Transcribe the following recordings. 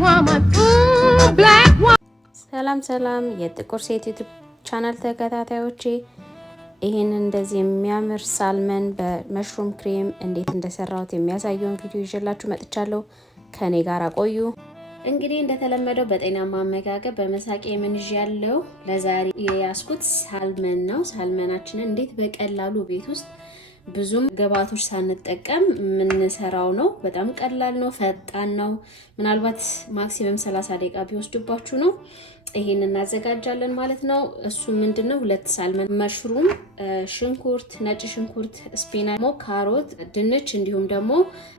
woman, black woman. ሰላም የጥቁር ሴት ዩቲዩብ ቻናል ተከታታዮቼ ይሄን እንደዚህ የሚያምር ሳልመን በመሽሩም ክሬም እንዴት እንደሰራሁት የሚያሳየውን ቪዲዮ ይዤላችሁ መጥቻለሁ። ከኔ ጋር ቆዩ። እንግዲህ እንደተለመደው በጤናማ አመጋገብ በመሳቂ የምንጅ ያለው ለዛሬ የያስኩት ሳልመን ነው። ሳልመናችንን እንዴት በቀላሉ ቤት ውስጥ ብዙም ግብአቶች ሳንጠቀም የምንሰራው ነው። በጣም ቀላል ነው፣ ፈጣን ነው። ምናልባት ማክሲመም 30 ደቂቃ ቢወስድባችሁ ነው። ይሄን እናዘጋጃለን ማለት ነው። እሱ ምንድነው? 2 ሳልመን፣ መሽሩም፣ ሽንኩርት፣ ነጭ ሽንኩርት፣ ስፒናች፣ ካሮት፣ ድንች እንዲሁም ደግሞ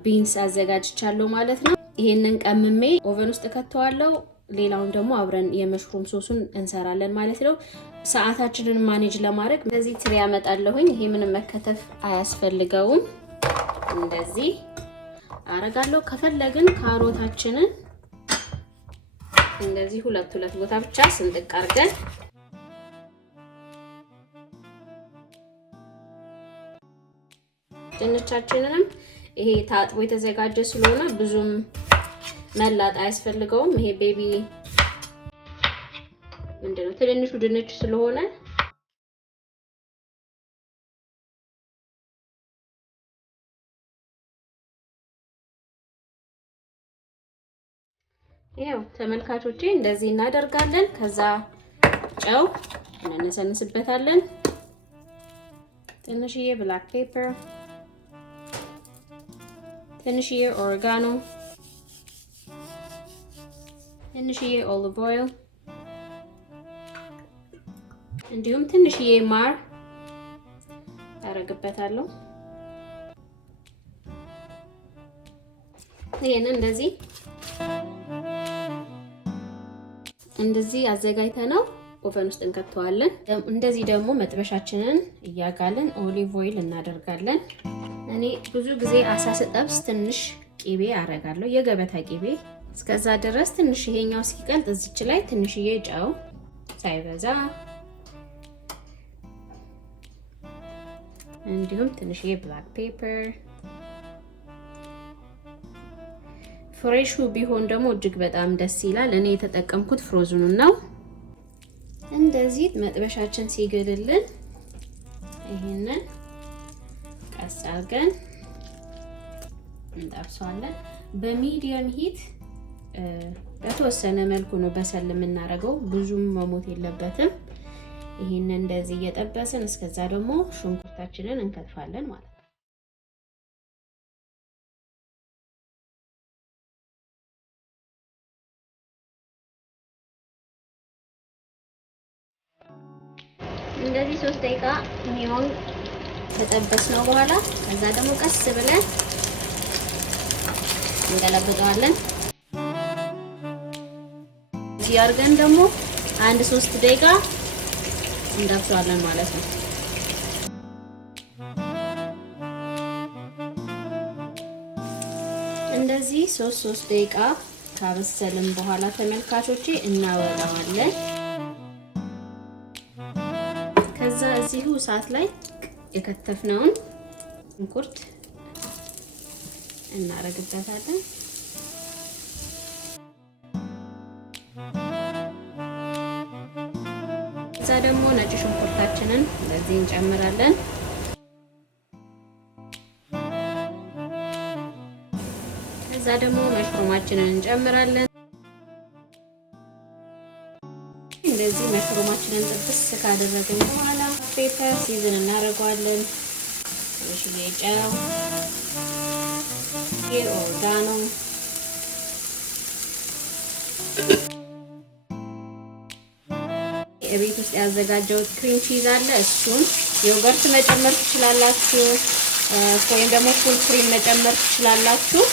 ቢንስ አዘጋጅቻለሁ ማለት ነው። ይሄንን ቀምሜ ኦቨን ውስጥ ከተዋለው። ሌላውን ደግሞ አብረን የመሽሩም ሶሱን እንሰራለን ማለት ነው። ሰዓታችንን ማኔጅ ለማድረግ እንደዚህ ትሪ ያመጣለሁኝ። ይሄ ምንም መከተፍ አያስፈልገውም። እንደዚህ አረጋለሁ። ከፈለግን ካሮታችንን እንደዚህ ሁለት ቦታ ብቻ ስንጥቅ አድርገን ድንቻችንንም ይሄ ታጥቦ የተዘጋጀ ስለሆነ ብዙም መላጥ አያስፈልገውም። ይሄ ቤቢ ምንድነው ትንንሹ ድንች ስለሆነ ያው ተመልካቾቼ እንደዚህ እናደርጋለን። ከዛ ጨው እናነሰንስበታለን። ትንሽዬ ብላክ ፔፐር፣ ትንሽዬ ኦሪጋኖ፣ ትንሽዬ ኦሊቭ ኦይል እንዲሁም ትንሽዬ ማር አረግበታለሁ። ይሄንን እንደዚህ አዘጋጅተነው ኦቨን ውስጥ እንከተዋለን። እንደዚህ ደግሞ መጥበሻችንን እያጋለን ኦሊቭ ኦይል እናደርጋለን። እኔ ብዙ ጊዜ አሳ ስጠብስ ትንሽ ቂቤ አረጋለሁ፣ የገበታ ቂቤ። እስከዛ ድረስ ትንሽ ይሄኛው እስኪቀልጥ እዚች ላይ ትንሽዬ ጨው ሳይበዛ እንዲሁም ትንሽዬ ብላክ ፔፐር። ፍሬሹ ቢሆን ደግሞ እጅግ በጣም ደስ ይላል። እኔ የተጠቀምኩት ፍሮዝኑን ነው። እንደዚህ መጥበሻችን ሲግልልን ይሄንን ቀስ አድርገን እንጠብሰዋለን። በሚዲየም ሂት በተወሰነ መልኩ ነው በሰል የምናደርገው፣ ብዙም መሞት የለበትም። ይሄንን እንደዚህ እየጠበስን እስከዛ ደግሞ ሽንኩርታችንን እንከትፋለን ማለት ነው። እንደዚህ 3 ደቂቃ የሚሆን ከጠበስነው በኋላ ከዛ ደግሞ ቀስ ብለን እንገለብጠዋለን። እዚህ አድርገን ደግሞ 1-3 ደቂቃ እንጠብሰዋለን ማለት ነው። እንደዚህ 3 ደቂቃ ካበሰልን በኋላ ተመልካቾቼ እናወጣዋለን። ከዛ እዚሁ እሳት ላይ የከተፍነውን ሽንኩርት እናረግበታለን። ከዛ ደግሞ ነጭ ሽንኩርታችንን እንደዚህ እንጨምራለን። ከዛ ደግሞ መሽሩማችንን እንጨምራለን። እንደዚህ መሽሩማችንን ጥብስ ካደረግን በኋላ ፔፐር ሲዝን እናደርገዋለን። ትንሽዬ ጨው፣ ኦሪጋኖ፣ ቤት ውስጥ ያዘጋጀሁት ክሪም ቺዝ አለ። እሱን ዮገርት መጨመር ትችላላችሁ፣ ወይም ደግሞ ፉል ክሪም መጨመር ትችላላችሁ።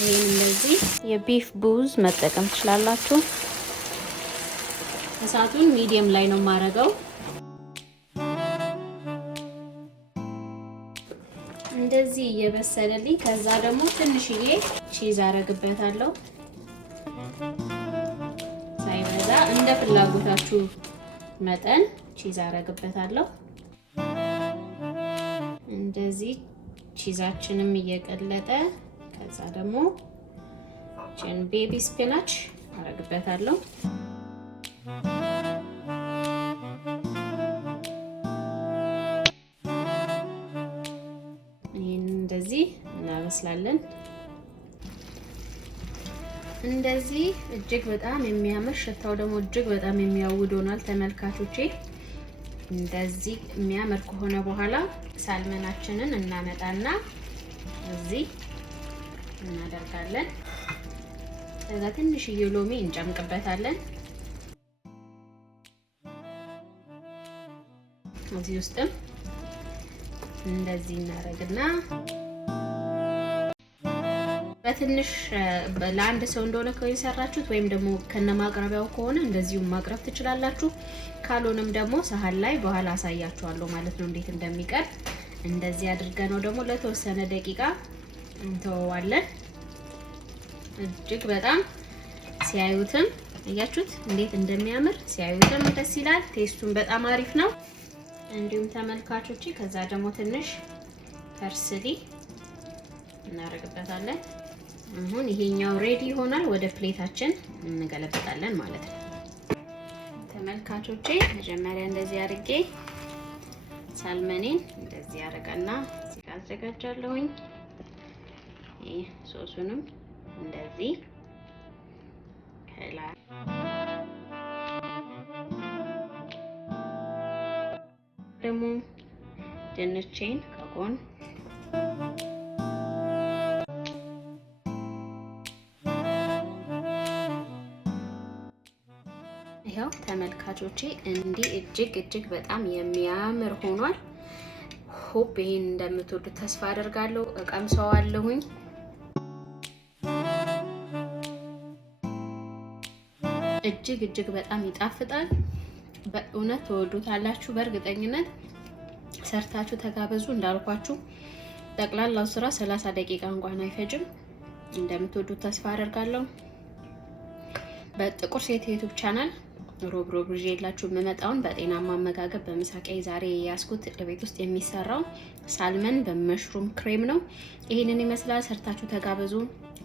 ይሄን እንደዚህ የቢፍ ቡዝ መጠቀም ትችላላችሁ። እሳቱን ሚዲየም ላይ ነው የማደርገው። እንደዚህ እየበሰለልኝ ከዛ ደግሞ ትንሽዬ ቺዝ አረግበታለሁ። ሳይበዛ እንደ ፍላጎታችሁ መጠን ቺዝ አረግበታለሁ። እንደዚህ ቺዛችንም እየቀለጠ ከዛ ደግሞ ችን ቤቢ ስፒናች አረግበታለሁ። ይሄን እንደዚህ እናበስላለን። እንደዚህ እጅግ በጣም የሚያምር ሽታው ደግሞ እጅግ በጣም የሚያውድ ሆኗል ተመልካቾቼ። እንደዚህ የሚያምር ከሆነ በኋላ ሳልመናችንን እናመጣና እዚህ እናደርጋለን። ከዛ ትንሽዬ ሎሚ እንጨምቅበታለን። እዚህ ውስጥም እንደዚህ እናደርግና በትንሽ ለአንድ ሰው እንደሆነ ከሰራችሁት ወይም ደግሞ ከነማቅረቢያው ከሆነ እንደዚሁ ማቅረብ ትችላላችሁ። ካልሆነም ደግሞ ሳህን ላይ በኋላ አሳያችኋለሁ ማለት ነው እንዴት እንደሚቀርብ። እንደዚህ አድርገነው ደግሞ ለተወሰነ ደቂቃ እንተወዋለን። እጅግ በጣም ሲያዩትም እያችሁት እንዴት እንደሚያምር ሲያዩትም ደስ ይላል። ቴስቱን በጣም አሪፍ ነው። እንዲሁም ተመልካቾቼ ከዛ ደግሞ ትንሽ ፐርስሊ እናደርግበታለን። አሁን ይሄኛው ሬዲ ይሆናል። ወደ ፕሌታችን እንገለብጣለን ማለት ነው። ተመልካቾቼ መጀመሪያ እንደዚህ አድርጌ ሳልመኔን እንደዚህ አደርጋና እዚህ ጋር አዘጋጃለሁኝ። ይሄ ሶሱንም እንደዚህ ከላይ ደግሞ ድንቼን ከጎን ይሄው ተመልካቾቼ እንዲህ እጅግ በጣም የሚያምር ሆኗል። ሆፕ ይሄን እንደምትወዱት ተስፋ አደርጋለሁ። እቀምሰዋለሁኝ። እጅግ በጣም ይጣፍጣል። በእውነት ተወዱታላችሁ። በእርግጠኝነት ሰርታችሁ ተጋበዙ። እንዳልኳችሁ ጠቅላላው ስራ 30 ደቂቃ እንኳን አይፈጅም። እንደምትወዱት ተስፋ አደርጋለሁ። በጥቁር ሴት ዩቲዩብ ቻናል ሮብ ይዤላችሁ የምመጣውን በጤናማ አመጋገብ በምሳቄ ዛሬ ያስኩት ቤት ውስጥ የሚሰራው ሳልመን በመሽሩም ክሬም ነው። ይሄንን ይመስላል። ሰርታችሁ ተጋበዙ።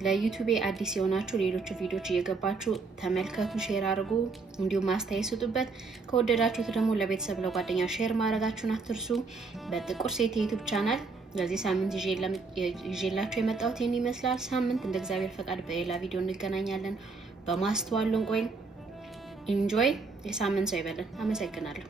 ለዩቲዩብ አዲስ የሆናችሁ ሌሎች ቪዲዮዎች እየገባችሁ ተመልከቱ፣ ሼር አድርጉ፣ እንዲሁም አስተያየት ስጡበት። ከወደዳችሁት ደግሞ ለቤተሰብ ለጓደኛ ሼር ማድረጋችሁን አትርሱ። በጥቁር ሴት ዩቲዩብ ቻናል ለዚህ ሳምንት ይዤላችሁ የመጣሁት ይሄን ይመስላል። ሳምንት እንደ እግዚአብሔር ፈቃድ በሌላ ቪዲዮ እንገናኛለን። በማስተዋል እንቆይ። ኢንጆይ። የሳምንት ሰው ይበለን። አመሰግናለሁ።